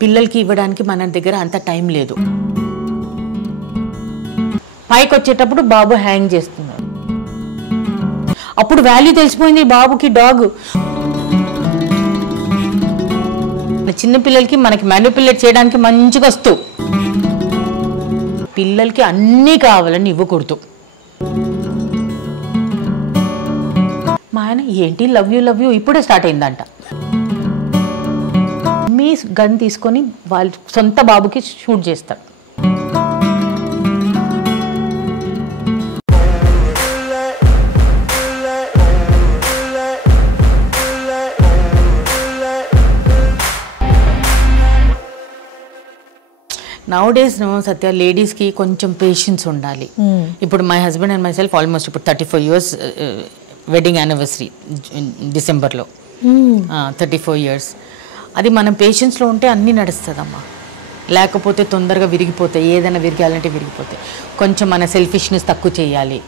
పిల్లలకి ఇవ్వడానికి మన దగ్గర అంత టైం లేదు. పైకి వచ్చేటప్పుడు బాబు హ్యాంగ్ చేస్తున్నాడు. అప్పుడు వాల్యూ తెలిసిపోయింది బాబుకి. డాగ్ చిన్న పిల్లలకి మనకి మ్యానిపులేట్ చేయడానికి మంచిగా వస్తూ, పిల్లలకి అన్నీ కావాలని ఇవ్వకూడదు. మా ఆయన ఏంటి లవ్ యూ ఇప్పుడే స్టార్ట్ అయిందంట. మీ గన్ తీసుకొని వాళ్ళ సొంత బాబుకి షూట్ చేస్తాడు. నౌ డేస్ సత్య లేడీస్కి కొంచెం పేషెన్స్ ఉండాలి. ఇప్పుడు my husband and my self almost ఇప్పుడు 34 years వెడ్డింగ్ యానివర్సరీ డిసెంబర్లో. 34 years. అది మనం పేషెన్స్లో ఉంటే అన్నీ నడుస్తుందమ్మా. లేకపోతే తొందరగా విరిగిపోతాయి. ఏదైనా విరిగాలంటే విరిగిపోతాయి. కొంచెం మన సెల్ఫిష్నెస్ తక్కువ చేయాలి,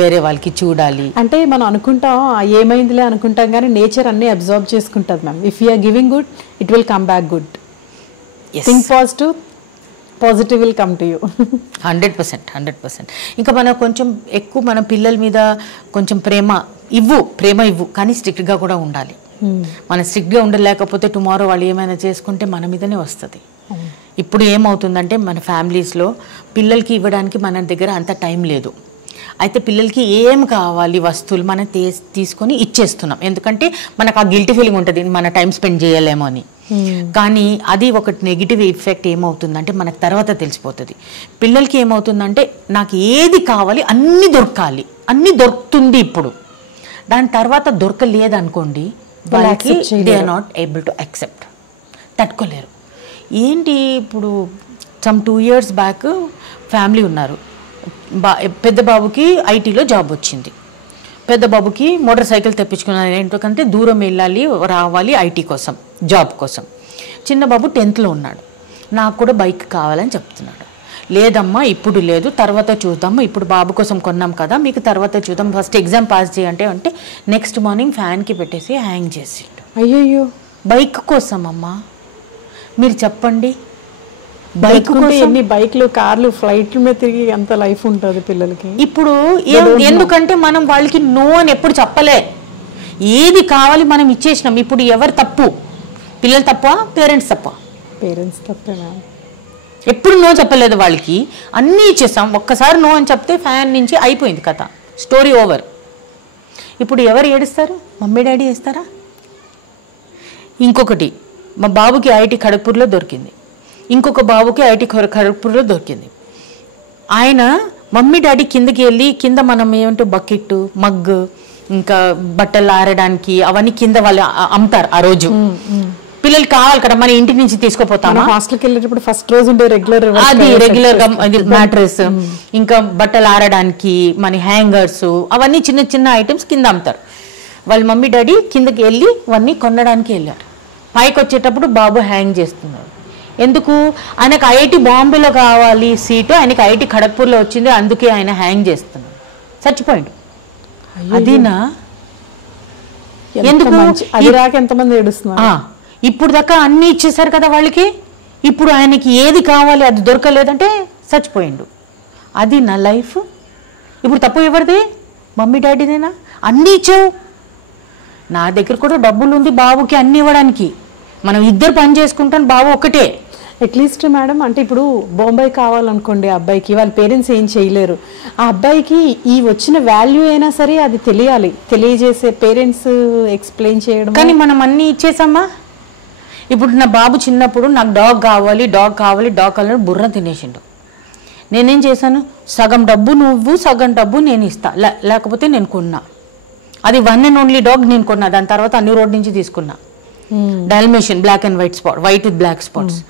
వేరే వాళ్ళకి చూడాలి. అంటే మనం అనుకుంటాం ఏమైందిలే అనుకుంటాం, కానీ నేచర్ అన్నీ అబ్జర్వ్ చేసుకుంటుంది ma'am. If you're giving good it will come back good. Think positive, positive will come to you. 100%. ఇంకా మనం కొంచెం ఎక్కువ మన పిల్లల మీద కొంచెం ప్రేమ ఇవ్వు, కానీ స్ట్రిక్ట్గా కూడా ఉండాలి. మనం స్ట్రిక్ట్గా ఉండలేకపోతే టుమారో వాళ్ళు ఏమైనా చేసుకుంటే మన మీదనే వస్తుంది. ఇప్పుడు ఏమవుతుందంటే మన ఫ్యామిలీస్లో పిల్లలకి ఇవ్వడానికి మన దగ్గర అంత టైం లేదు. అయితే పిల్లలకి ఏం కావాలి వస్తువులు మనం తీసుకొని ఇచ్చేస్తున్నాం. ఎందుకంటే మనకు ఆ గిల్టీ ఫీలింగ్ ఉంటుంది, మన టైం స్పెండ్ చేయలేమో అని. కానీ అది ఒక నెగిటివ్ ఎఫెక్ట్ ఏమవుతుందంటే మనకు తర్వాత తెలిసిపోతుంది. పిల్లలకి ఏమవుతుందంటే నాకు ఏది కావాలి అన్నీ దొరకాలి, అన్నీ దొరుకుతుంది. ఇప్పుడు దాని తర్వాత దొరకలేదనుకోండి, వాళ్ళకి they are not able to accept, తట్టుకోలేరు. ఏంటి ఇప్పుడు సమ్ 2 years బ్యాక్ ఫ్యామిలీ ఉన్నారు. పెద్ద బాబుకి ఐటీలో జాబ్ వచ్చింది. పెద్ద బాబుకి మోటార్ సైకిల్ తెప్పించుకున్నాను. ఏంటంటే దూరం వెళ్ళాలి రావాలి ఐటీ కోసం, జాబ్ కోసం. చిన్న బాబు 10th ఉన్నాడు. నాకు కూడా బైక్ కావాలని చెప్తున్నాడు. లేదమ్మా ఇప్పుడు లేదు, తర్వాత చూద్దాము, ఇప్పుడు బాబు కోసం కొన్నాం కదా, మీకు తర్వాత చూద్దాం, ఫస్ట్ ఎగ్జామ్ పాస్ చేయంటే అంటే నెక్స్ట్ మార్నింగ్ ఫ్యాన్కి పెట్టేసి హ్యాంగ్ చేసిండు. అయ్యో, బైక్ కోసం అమ్మా మీరు చెప్పండి. బైక్ ఎన్ని బైక్లు కార్లు ఫ్లైట్ల మీద తిరిగి ఎంత లైఫ్ ఉంటుంది పిల్లలకి. ఇప్పుడు ఎందుకంటే మనం వాళ్ళకి నో అని ఎప్పుడు చెప్పలే. ఏది కావాలి మనం ఇచ్చేసినాం. ఇప్పుడు ఎవరు తప్పు? పిల్లలు తప్ప, పేరెంట్స్ తప్ప? పేరెంట్స్ తప్పే మ్యామ్. ఎప్పుడు నో చెప్పలేదు వాళ్ళకి, అన్నీ ఇచ్చేస్తాం. ఒక్కసారి నో అని చెప్తే ఫ్యాన్ నుంచి అయిపోయింది కథ, స్టోరీ ఓవర్. ఇప్పుడు ఎవరు ఏడుస్తారు? మమ్మీ డాడీ వేస్తారా? ఇంకొకటి, మా బాబుకి ఐఐటి ఖడగ్పూర్లో దొరికింది, ఇంకొక బాబుకి ఐఐటి ఖడగ్పూర్లో దొరికింది. ఆయన మమ్మీ డాడీ కిందకి వెళ్ళి, కింద మనం ఏమంటే బకెట్ మగ్ ఇంకా బట్టలు ఆరడానికి అవన్నీ కింద వాళ్ళు అమ్ముతారు ఆ రోజు. పిల్లలు కావాలి కదా, మన ఇంటి నుంచి తీసుకుపోతాము. హాస్టల్కి వెళ్ళేటప్పుడు ఫస్ట్ రోజు ఉండే రెగ్యులర్ మ్యాట్రెస్, ఇంకా బట్టలు ఆరడానికి మన హ్యాంగర్స్, అవన్నీ చిన్న చిన్న ఐటమ్స్ కింద అమ్ముతారు. వాళ్ళ మమ్మీ డాడీ కిందకి వెళ్ళి అవన్నీ కొనడానికి వెళ్ళారు. పైకి వచ్చేటప్పుడు బాబు హ్యాంగ్ చేస్తున్నాడు. ఎందుకు? ఆయనకు ఐఐటి బాంబేలో కావాలి సీటు, ఆయనకి ఐఐటి ఖడగ్పూర్లో వచ్చింది, అందుకే ఆయన హ్యాంగ్ చేస్తున్నాడు. చచ్చిపోయాడు. అదేనా? ఎందుకు? అది రాక ఎంతమంది ఏడుస్తున్నారు. ఇప్పుడు దాకా అన్నీ ఇచ్చేసారు కదా వాళ్ళకి, ఇప్పుడు ఆయనకి ఏది కావాలి అది దొరకలేదంటే చచ్చిపోయిండు. అది నా లైఫ్. ఇప్పుడు తప్పు ఎవరిది? మమ్మీ డాడీనేనా? అన్నీ ఇచ్చావు. నా దగ్గర కూడా డబ్బులు ఉంది బాబుకి అన్నీ ఇవ్వడానికి. మనం ఇద్దరు పని చేసుకుంటాం, బాబు ఒక్కటే. అట్లీస్ట్ మేడం, అంటే ఇప్పుడు బొంబాయి కావాలనుకోండి అబ్బాయికి, వాళ్ళ పేరెంట్స్ ఏం చేయలేరు. ఆ అబ్బాయికి ఈ వచ్చిన వాల్యూ అయినా సరే అది తెలియాలి, తెలియజేసే పేరెంట్స్ ఎక్స్ప్లెయిన్ చేయడం. కానీ మనం అన్నీ ఇచ్చేసామా? ఇప్పుడు నా బాబు చిన్నప్పుడు నాకు డాగ్ కావాలి బుర్ర తినేసిండు. నేనేం చేశాను? సగం డబ్బు నువ్వు, సగం డబ్బు నేను ఇస్తా, లేకపోతే నేను కొన్నా. అది 1 and only డాగ్ నేను కొన్నా. దాని తర్వాత అన్ని రోడ్ నుంచి తీసుకున్నా. Dalmatian, black and white spot, white with black spots.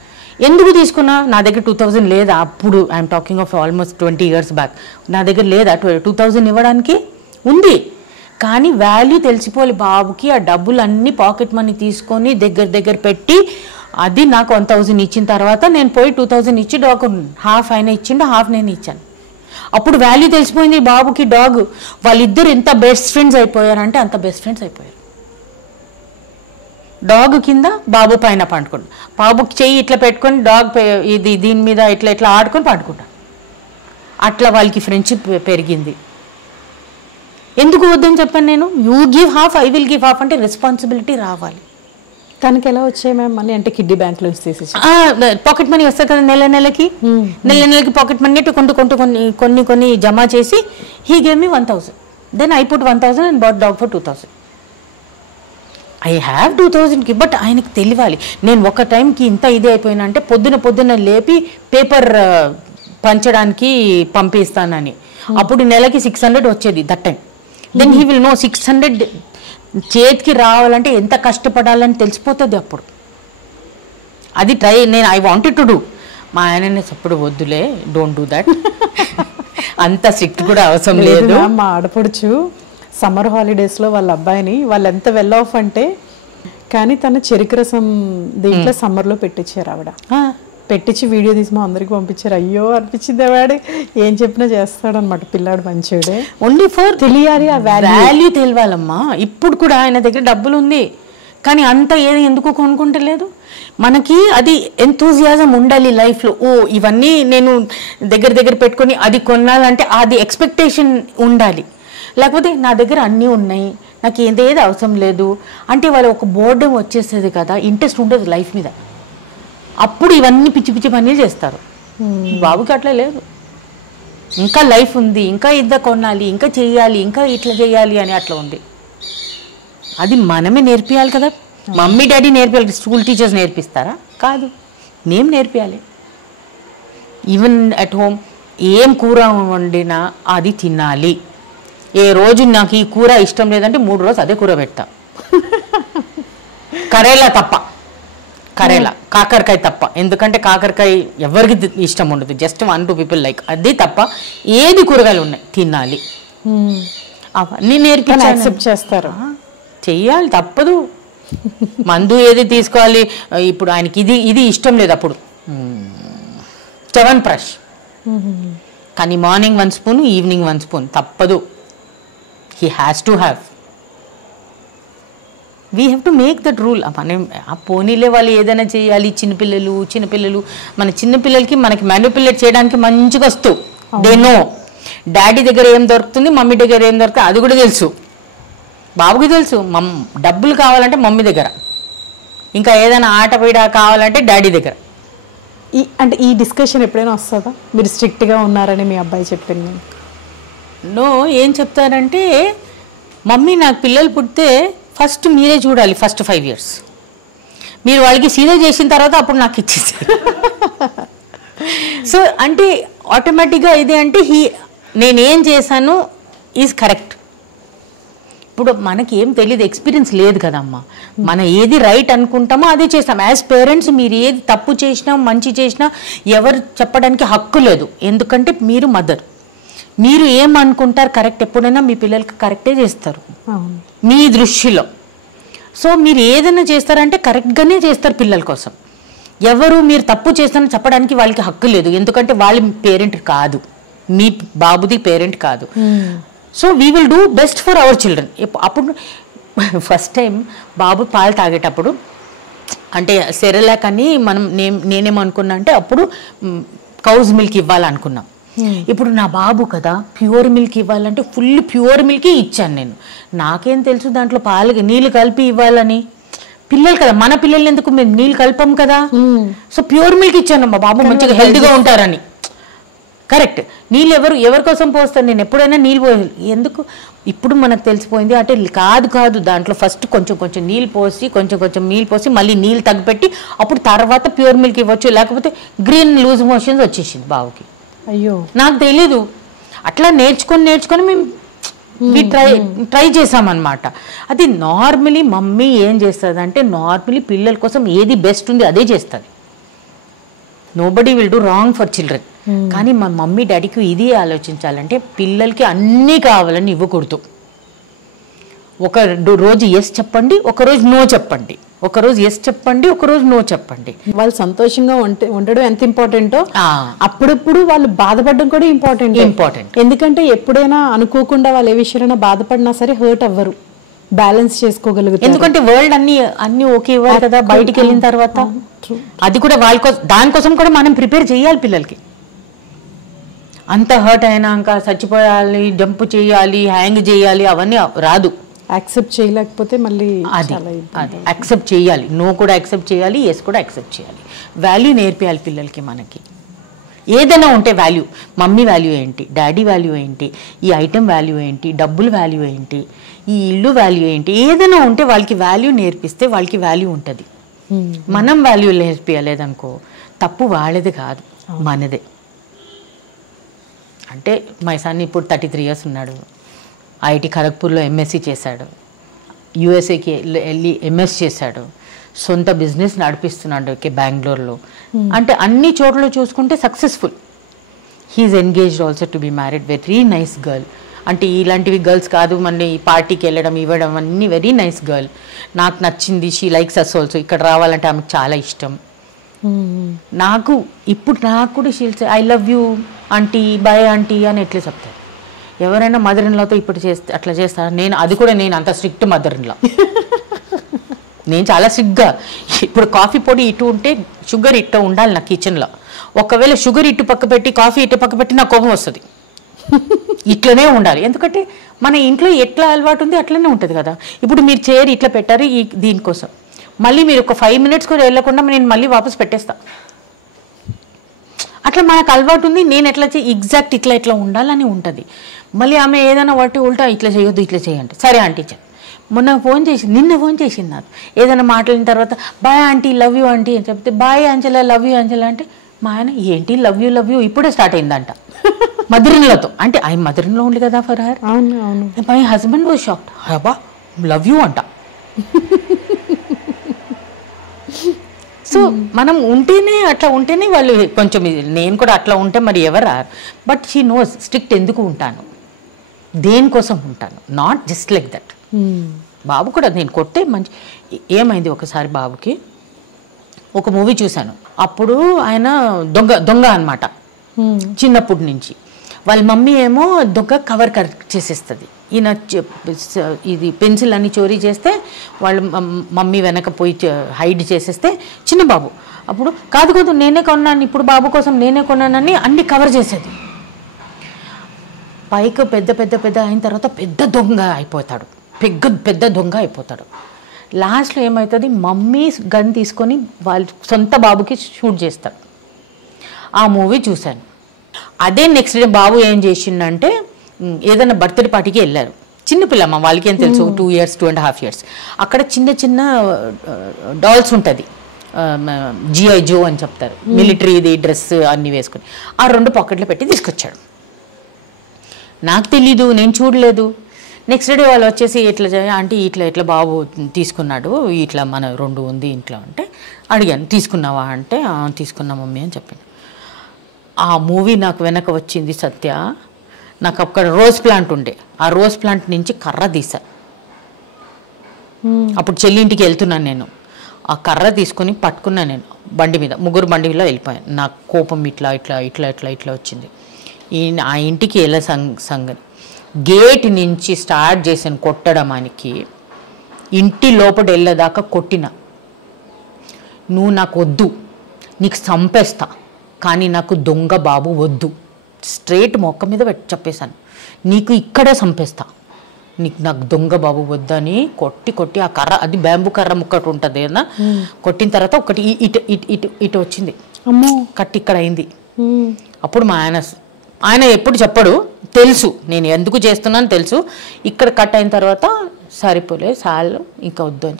ఎందుకు తీసుకున్నా? నా దగ్గర 2000 లేదా అప్పుడు. I'm talking of almost 20 years back. నా దగ్గర లేదా 2000 ఇవ్వడానికి? ఉంది. కానీ వాల్యూ తెలిసిపోవాలి బాబుకి. ఆ డబ్బులు అన్నీ పాకెట్ మనీ తీసుకొని దగ్గర పెట్టి, అది నాకు 1000 ఇచ్చిన తర్వాత నేను పోయి 2000 ఇచ్చి డాగ్ హాఫ్ ఆయన ఇచ్చిండు, హాఫ్ నేను ఇచ్చాను. అప్పుడు వాల్యూ తెలిసిపోయింది బాబుకి. డాగ్ వాళ్ళిద్దరు ఎంత బెస్ట్ ఫ్రెండ్స్ అయిపోయారంటే అంత బెస్ట్ ఫ్రెండ్స్ అయిపోయారు. డాగ్ కింద బాబు పైన పండుకుంటా, బాబుకి చెయ్యి ఇట్లా పెట్టుకొని డాగ్ ఇది దీని మీద ఇట్లా ఇట్లా ఆడుకొని పండుకుంటా. అట్లా వాళ్ళకి ఫ్రెండ్షిప్ పెరిగింది. ఎందుకు వద్దని చెప్పాను నేను? You give half, I will give half అంటే రెస్పాన్సిబిలిటీ రావాలి. తనకి ఎలా వచ్చాయి మ్యామ్ మనీ? అంటే కిడ్డీ బ్యాంక్ లో తీసేసి పాకెట్ మనీ వస్తుంది కదా నెలకి పాకెట్ మనీ కొన్ని జమ చేసి he gave me 1000. Then I put 1000 and bought dog for 2000. I have 2000కి. బట్ ఆయనకి తెలియాలి నేను ఒక టైంకి ఇంత ఇది అయిపోయినా అంటే పొద్దున లేపి పేపర్ పంచడానికి పంపిస్తానని. అప్పుడు నెలకి 600 వచ్చేది that time. Then he will know 600 చేతికి రావాలంటే ఎంత కష్టపడాలని తెలిసిపోతుంది అప్పుడు. అది నేను ఐ వాంటెడ్ టు డూ. మా ఆయననే అప్పుడు వద్దులే, డోంట్ డూ దట్, అంత స్ట్రిక్ట్ కూడా అవసరం లేదు. మా ఆడపడుచు సమ్మర్ హాలిడేస్లో వాళ్ళ అబ్బాయిని వాళ్ళు ఎంత వెల్ ఆఫ్ అంటే, కానీ తన చెరుకు రసం దీంట్లో సమ్మర్లో పెట్టించారు ఆవిడ. పెట్టించి వీడియో తీసి మా అందరికి పంపించారు. అయ్యో అనిపించింది, వాడు ఏం చెప్పినా చేస్తాడు అనమాట, పిల్లాడు మంచివాడే. ఓన్లీ ఫర్ తెలియాలి, ఆ వాల్యూ తెలియాలమ్మా. ఇప్పుడు కూడా ఆయన దగ్గర డబ్బులు ఉంది కానీ అంత ఏది ఎందుకు కొనుక్కుంటలేదు. మనకి అది ఎంతూజియాజం ఉండాలి లైఫ్లో. ఓ ఇవన్నీ నేను దగ్గర పెట్టుకొని అది కొనాలంటే అది ఎక్స్పెక్టేషన్ ఉండాలి. లేకపోతే నా దగ్గర అన్నీ ఉన్నాయి, నాకు ఏదేది అవసరం లేదు అంటే వాళ్ళు ఒక బోర్డం వచ్చేస్తుంది కదా, ఇంట్రెస్ట్ ఉండదు లైఫ్ మీద. అప్పుడు ఇవన్నీ పిచ్చి పనులు చేస్తారు. బాబుకి అట్లా లేదు, ఇంకా లైఫ్ ఉంది, ఇంకా ఇద్దరు కొనాలి, ఇంకా చెయ్యాలి, ఇంకా ఇట్లా చేయాలి అని అట్లా ఉంది. అది మనమే నేర్పియాలి కదా. మమ్మీ డాడీ నేర్పియాలి, స్కూల్ టీచర్స్ నేర్పిస్తారా? కాదు, మేము నేర్పియాలి. ఈవెన్ అట్ హోమ్ ఏం కూర వండినా అది తినాలి. ఏ రోజు నాకు ఈ కూర ఇష్టం లేదంటే 3 రోజులు అదే కూర పెడతా. కరేలా తప్ప, కాకరకాయ తప్ప. ఎందుకంటే కాకరకాయ ఎవరికి ఇష్టం ఉండదు, జస్ట్ 1-2 people లైక్. అది తప్ప ఏది కూరగాయలు ఉన్నాయి తినాలి. అవన్నీ నేర్పించి యాక్సెప్ట్ చేస్తారు. చెయ్యాలి, తప్పదు. మందు ఏది తీసుకోవాలి. ఇప్పుడు ఆయనకి ఇది ఇష్టం లేదు, అప్పుడు చ్యవన్ప్రాష్. కానీ మార్నింగ్ 1 spoon, ఈవినింగ్ 1 spoon తప్పదు. He has to have. We have to make that rule. మనం ఆ పోనీలే వాళ్ళు ఏదైనా చేయాలి. చిన్నపిల్లలు మన చిన్నపిల్లలకి మనకి మ్యానిపులేట్ చేయడానికి మంచిగా వస్తావు. దే నో డాడీ దగ్గర ఏం దొరుకుతుంది, మమ్మీ దగ్గర ఏం దొరుకుతుంది అది కూడా తెలుసు. బాబుకి తెలుసు, డబ్బులు కావాలంటే మమ్మీ దగ్గర, ఇంకా ఏదైనా ఆట పీడ కావాలంటే డాడీ దగ్గర. అంటే ఈ డిస్కషన్ ఎప్పుడైనా వస్తుందా, మీరు స్ట్రిక్ట్గా ఉన్నారని మీ అబ్బాయి చెప్పింది? నో, ఏం చెప్తారంటే మమ్మీ నాకు పిల్లలు పుడితే ఫస్ట్ మీరే చూడాలి, ఫస్ట్ 5 years మీరు వాళ్ళకి సీదా చేసిన తర్వాత అప్పుడు నాకు ఇచ్చేసారు. సో అంటే ఆటోమేటిక్గా ఇది అంటే నేనేం చేశాను ఈజ్ కరెక్ట్. ఇప్పుడు మనకి ఏం తెలియదు, ఎక్స్పీరియన్స్ లేదు కదమ్మా. మనం ఏది రైట్ అనుకుంటామో అదే చేస్తాం. యాజ్ పేరెంట్స్ మీరు ఏది తప్పు చేసినా మంచి చేసినా ఎవరు చెప్పడానికి హక్కు లేదు. ఎందుకంటే మీరు మదర్, మీరు ఏమనుకుంటారు కరెక్ట్, ఎప్పుడైనా మీ పిల్లలకి కరెక్టే చేస్తారు మీ దృష్టిలో. సో మీరు ఏదైనా చేస్తారంటే కరెక్ట్గానే చేస్తారు పిల్లల కోసం. ఎవరు మీరు తప్పు చేస్తారని చెప్పడానికి వాళ్ళకి హక్కు లేదు, ఎందుకంటే వాళ్ళ పేరెంట్ కాదు, మీ బాబుది పేరెంట్ కాదు. So we will do best for our children. అప్పుడు ఫస్ట్ టైం బాబు పాలు తాగేటప్పుడు అంటే సెరెలాక్ అని నేనేమనుకున్నా అంటే అప్పుడు కౌజ్ మిల్క్ ఇవ్వాలనుకున్నాం. ఇప్పుడు నా బాబు కదా, ప్యూర్ మిల్క్ ఇవ్వాలంటే ఫుల్ ప్యూర్ మిల్క్ ఇచ్చాను నేను. నాకేం తెలుసు దాంట్లో నీళ్ళు కలిపి ఇవ్వాలని. పిల్లలు కదా, మన పిల్లలు ఎందుకు మేము నీళ్ళు కలపం కదా. సో ప్యూర్ మిల్క్ ఇచ్చాను, మా బాబు మంచిగా హెల్తీగా ఉంటారని. కరెక్ట్. నీళ్ళు ఎవరి కోసం పోస్తాను నేను, ఎప్పుడైనా నీళ్ళు పోయాలి ఎందుకు. ఇప్పుడు మనకు తెలిసిపోయింది అంటే కాదు, దాంట్లో ఫస్ట్ కొంచెం నీళ్ళు పోసి కొంచెం నీళ్ళు పోసి మళ్ళీ నీళ్ళు తగ్గిపెట్టి అప్పుడు తర్వాత ప్యూర్ మిల్క్ ఇవ్వచ్చు. లేకపోతే గ్రీన్ లూజ్ మోషన్స్ వచ్చేసింది బాబుకి. అయ్యో, నాకు తెలీదు. అట్లా నేర్చుకొని మేము ట్రై చేసామన్నమాట. అది నార్మలీ మమ్మీ ఏం చేస్తుంది అంటే నార్మలీ పిల్లల కోసం ఏది బెస్ట్ ఉంది అదే చేస్తుంది. Nobody will do wrong for children. కానీ మా మమ్మీ డాడీకి ఇది ఆలోచించాలంటే పిల్లలకి అన్నీ కావాలని ఇవ్వకూడదు. ఒక రోజు ఎస్ చెప్పండి, ఒకరోజు నో చెప్పండి, ఒకరోజు ఎస్ చెప్పండి, ఒకరోజు నో చెప్పండి. వాళ్ళు సంతోషంగా ఉండడం ఎంత ఇంపార్టెంటో అప్పుడప్పుడు వాళ్ళు బాధపడడం కూడా ఇంపార్టెంట్. ఎందుకంటే ఎప్పుడైనా అనుకోకుండా వాళ్ళు ఏ విషయంలో బాధపడినా సరే హర్ట్ అవ్వరు. బ్యాలెన్స్ చేసుకోగలుగుతారు. ఎందుకంటే వరల్డ్ అన్ని ఓకే ఇవ్వాలి కదా బయటికి వెళ్ళిన తర్వాత. అది కూడా వాళ్ళ కోసం, దానికోసం కూడా మనం ప్రిపేర్ చేయాలి పిల్లలకి. అంత హర్ట్ అయినాక చచ్చిపోయాలి, జంప్ చేయాలి, హ్యాంగ్ చేయాలి, అవన్నీ రాదు. యాక్సెప్ట్ చేయలేకపోతే మళ్ళీ అది యాక్సెప్ట్ చేయాలి. నో కూడా యాక్సెప్ట్ చేయాలి, ఎస్ కూడా యాక్సెప్ట్ చేయాలి. వాల్యూ నేర్పియాలి పిల్లలకి. మనకి ఏదైనా ఉంటే వాల్యూ, మమ్మీ వాల్యూ ఏంటి, డాడీ వాల్యూ ఏంటి, ఈ ఐటెం వాల్యూ ఏంటి, డబ్బులు వాల్యూ ఏంటి, ఈ ఇల్లు వాల్యూ ఏంటి, ఏదైనా ఉంటే వాళ్ళకి వాల్యూ నేర్పిస్తే వాళ్ళకి వాల్యూ ఉంటుంది. మనం వాల్యూ నేర్పియలేదనుకో తప్పు వాళ్ళది కాదు, మనదే. అంటే మై సన్ ఇప్పుడు 33 years ఉన్నాడు. ఐఐటి ఖరగ్పూర్లో ఎంఎస్సి చేశాడు, యూఎస్ఏకి వెళ్ళి ఎంఎస్ చేశాడు, సొంత బిజినెస్ నడిపిస్తున్నాడు బెంగళూరులో. అంటే అన్ని చోట్ల చూసుకుంటే successful. He's engaged also to be married, very nice girl. అంటే ఇలాంటివి గర్ల్స్ కాదు, మళ్ళీ పార్టీకి వెళ్ళడం ఇవ్వడం అన్నీ వెరీ నైస్ గర్ల్. నాకు నచ్చింది, షీ లైక్స్ అస్ ఆల్సో. ఇక్కడ రావాలంటే ఆమెకు చాలా ఇష్టం. నాకు కూడా షీల్స్ I love you aunty, bye aunty అని ఎట్లా చెప్తారు. ఎవరైనా మదర్ ఇన్ లాతో ఇప్పుడు చేస్తే అట్లా చేస్తారా? నేను అంత స్ట్రిక్ట్ మదర్ ఇన్ లా. నేను చాలా స్ట్రిక్ట్గా. ఇప్పుడు కాఫీ పొడి ఇటు ఉంటే షుగర్ ఇట్ట ఉండాలి నా కిచెన్లో. ఒకవేళ షుగర్ ఇటు పక్క పెట్టి కాఫీ ఇటు పక్క పెట్టి నాకు కోపం వస్తుంది. ఇట్లనే ఉండాలి. ఎందుకంటే మన ఇంట్లో ఎట్లా అలవాటు ఉంది అట్లనే ఉంటుంది కదా. ఇప్పుడు మీరు చైర్ ఇట్లా పెట్టారు దీనికోసం, మళ్ళీ మీరు ఒక 5 minutes కూడా వెళ్ళకుండా నేను మళ్ళీ వాపస్ పెట్టేస్తా. అట్లా మనకు అలవాటు ఉంది. నేను ఎట్లా ఎగ్జాక్ట్ ఇట్లా ఉండాలని ఉంటుంది. మళ్ళీ ఆమె ఏదైనా వాటి ఉల్టా ఇట్లా చేయొద్దు, ఇట్లా చేయండి. సరే ఆంటీ నిన్న ఫోన్ చేసింది నాకు. ఏదైనా మాట్లాడిన తర్వాత bye aunty, love you aunty అని చెప్తే bye Anjala, love you Anjala అంటే మా ఆయన ఏంటి లవ్ యూ ఇప్పుడే స్టార్ట్ అయిందంట మదరిన్లతో. అంటే ఆయన మదరిన్లో ఉంది కదా ఫర్ హర్. అవును. My husband was shocked. అబ్బా లవ్ యూ అంట. సో మనం అట్లా ఉంటేనే వాళ్ళు కొంచెం, నేను కూడా అట్లా ఉంటే మరి ఎవరు రారు. బట్ షీ నోస్ స్ట్రిక్ట్ ఎందుకు ఉంటాను, దేనికోసం ఉంటాను, నాట్ జస్ట్ లైక్ దట్. బాబు కూడా నేను కొట్టే మంచి. ఏమైంది ఒకసారి బాబుకి ఒక మూవీ చూశాను. అప్పుడు ఆయన దొంగ అనమాట చిన్నప్పటి నుంచి. వాళ్ళ మమ్మీ ఏమో దొంగ కవర్ చేసేస్తుంది. ఈయన ఇది పెన్సిల్ అన్ని చోరీ చేస్తే వాళ్ళ మమ్మీ వెనక పోయి హైడ్ చేసేస్తే చిన్న బాబు అప్పుడు కాదు నేనే కొన్నాను, ఇప్పుడు బాబు కోసం నేనే కొన్నానని అన్ని కవర్ చేసేది. పైకి పెద్ద అయిన తర్వాత పెద్ద దొంగ అయిపోతాడు. లాస్ట్లో ఏమవుతుంది, మమ్మీ గన్ తీసుకొని వాళ్ళ సొంత బాబుకి షూట్ చేస్తాడు. ఆ మూవీ చూశాను. అదే నెక్స్ట్ డే బాబు ఏం చేసిండంటే ఏదైనా బర్త్డే పార్టీకి వెళ్ళారు. చిన్నపిల్లమ్మ, వాళ్ళకి ఏం తెలుసు, 2 years 2.5 years. అక్కడ చిన్న డాల్స్ ఉంటుంది, జిఐ జో అని చెప్తారు, మిలిటరీది డ్రెస్ అన్నీ వేసుకొని. ఆ 2 పాకెట్లో పెట్టి తీసుకొచ్చాడు. నాకు తెలీదు, నేను చూడలేదు. నెక్స్ట్ డే వాళ్ళు వచ్చేసి ఇట్లా ఆంటీ ఇట్లా బాబు తీసుకున్నాడు, ఇట్లా మన 2 ఉంది ఇంట్లో అంటే అడిగాను, తీసుకున్నావా అంటే తీసుకున్నా మమ్మీ అని చెప్పాను. ఆ మూవీ నాకు వెనక వచ్చింది సత్య. నాకు అక్కడ రోజ్ ప్లాంట్ ఉండే, ఆ రోజ్ ప్లాంట్ నుంచి కర్ర తీసా. అప్పుడు చెల్లింటికి వెళ్తున్నాను నేను. ఆ కర్ర తీసుకొని పట్టుకున్నాను నేను బండి మీద, 3 బండిలో వెళ్ళిపోయాను. నాకు కోపం ఇట్లా వచ్చింది. ఆ ఇంటికి వెళ్ళే సంగతి గేట్ నుంచి స్టార్ట్ చేశాను కొట్టడానికి, ఇంటి లోపల వెళ్ళేదాకా కొట్టిన. నువ్వు నాకు వద్దు, నీకు చంపేస్తా, కానీ నాకు దొంగ బాబు వద్దు. స్ట్రైట్ మొక్క మీద చెప్పేశాను, నీకు ఇక్కడే చంపేస్తా, నాకు దొంగ బాబు వద్దని కొట్టి ఆ కర్ర, అది బ్యాంబూ కర్ర ముక్కటి ఉంటుంది కదా, కొట్టిన తర్వాత ఒకటి ఇటు వచ్చింది, కట్టి ఇక్కడ అయింది. అప్పుడు మా ఆయన ఎప్పుడు చెప్పడు, తెలుసు నేను ఎందుకు చేస్తున్నాను తెలుసు. ఇక్కడ కట్ అయిన తర్వాత సరిపోలే సార్లు ఇంకా వద్దు అని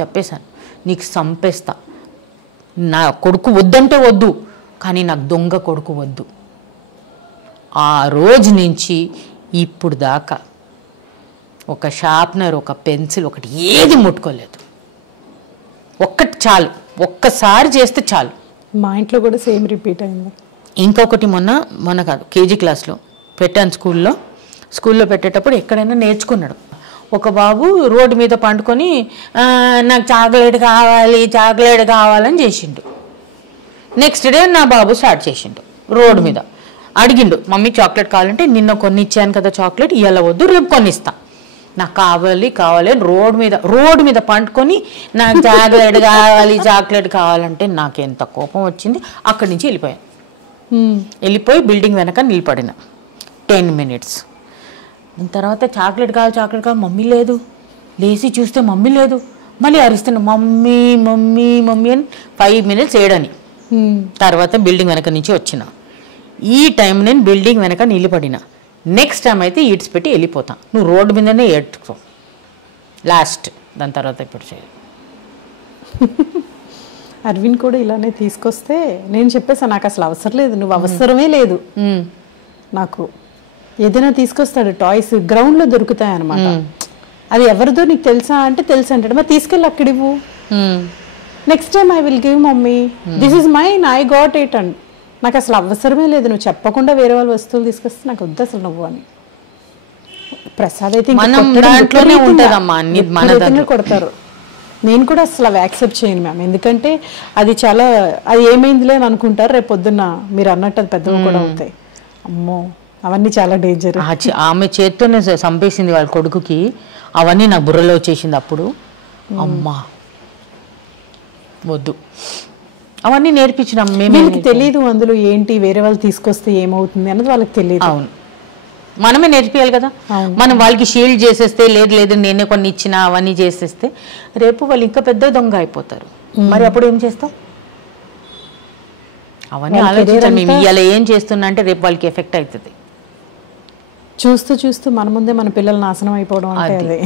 చెప్పేశాను, నీకు చంపేస్తా, నా కొడుకు వద్దంటే వద్దు, కానీ నాకు దొంగ కొడుకు వద్దు. ఆ రోజు నుంచి ఇప్పుడు దాకా ఒక షార్ప్నర్, ఒక పెన్సిల్, ఒకటి ఏది ముట్టుకోలేదు. ఒక్కటి చాలు, ఒక్కసారి చేస్తే చాలు. మా ఇంట్లో కూడా సేమ్ రిపీట్ అయింది. ఇంకొకటి మొన్న కాదు, కేజీ క్లాస్లో పెట్టాను. స్కూల్లో పెట్టేటప్పుడు ఎక్కడైనా నేర్చుకున్నాడు. ఒక బాబు రోడ్డు మీద పండుకొని నాకు చాక్లెట్ కావాలని చేసిండు. నెక్స్ట్ డే నా బాబు స్టార్ట్ చేసిండు, రోడ్డు మీద అడిగిండు, మమ్మీ చాక్లెట్ కావాలంటే నిన్న కొన్ని ఇచ్చాను కదా చాక్లెట్, ఇవాళ వద్దు రేపు కొనిస్తా. నాకు కావాలి రోడ్డు మీద పండుకొని నాకు చాక్లెట్ కావాలంటే నాకు ఎంత కోపం వచ్చింది. అక్కడి నుంచి వెళ్ళిపోయాను. వెళ్ళిపోయి బిల్డింగ్ వెనక నిలబడిన 10 minutes. దాని తర్వాత చాక్లెట్ కావాలి మమ్మీ లేదు. లేచి చూస్తే మమ్మీ లేదు. మళ్ళీ అరుస్తున్నా మమ్మీ మమ్మీ మమ్మీ అని 5 minutes ఏడని. తర్వాత బిల్డింగ్ వెనక నుంచి వచ్చిన. ఈ టైం నేను బిల్డింగ్ వెనక నిలబడిన. నెక్స్ట్ టైం అయితే ఈడ్స్ పెట్టి వెళ్ళిపోతా. నువ్వు రోడ్డు మీదనే ఏడ్చుకో లాస్ట్. దాని తర్వాత ఇప్పుడు చేయాలి. అరవింద్ కూడా ఇలానే తీసుకొస్తే నేను చెప్పేసాను నాకు అసలు అవసరం లేదు, నువ్వు అవసరమే లేదు నాకు. ఏదైనా తీసుకొస్తాడు టాయ్స్ గ్రౌండ్లో దొరుకుతాయి అనమాట. అది ఎవరిదో నీకు తెలుసా అంటే తెలుసు అంటాడు. మరి తీసుకెళ్ళి అక్కడ ఇవ్వు. Next time I will give mummy, this is mine, I got it and నాకు అసలు అవసరమే లేదు, నువ్వు చెప్పకుండా వేరే వాళ్ళ వస్తువులు తీసుకొస్తే నాకు వద్దు అసలు నువ్వు అని. ప్రసాద్ అయితే కొడతారు. నేను కూడా అసలు అవి యాక్సెప్ట్ చేయను మ్యామ్. ఎందుకంటే అది చాలా అది ఏమైందిలే అని అనుకుంటారు, రేపు పొద్దున్న మీరు అన్నట్టు అది పెద్దవి కూడా అవుతాయి. అమ్మో అవన్నీ చాలా డేంజర్. ఆమె చేత్తోనే చంపేసింది వాళ్ళ కొడుకుకి. అవన్నీ నా బుర్రలో వచ్చేసింది అప్పుడు. అమ్మా వద్దు, అవన్నీ నేర్పించినాం మేము. మీకు తెలియదు అందులో ఏంటి, వేరే వాళ్ళు తీసుకొస్తే ఏమవుతుంది అన్నది వాళ్ళకి తెలియదు. అవును, మనమే నేర్పియాలి కదా. మనం వాళ్ళకి షీల్డ్ చేసేస్తే లేదు నేనే కొన్ని ఇచ్చిన అవన్నీ చేసేస్తే రేపు వాళ్ళు ఇంకా పెద్ద దొంగ అయిపోతారు. మరి అప్పుడు ఏం చేస్తాం? అవన్నీ ఆలోచించాలి మేము. ఇవాళ ఏం చేస్తున్నా అంటే రేపు వాళ్ళకి ఎఫెక్ట్ అవుతుంది. చూస్తూ మన ముందే మన పిల్లలు నాశనం అయిపోవడం అంటే అదే.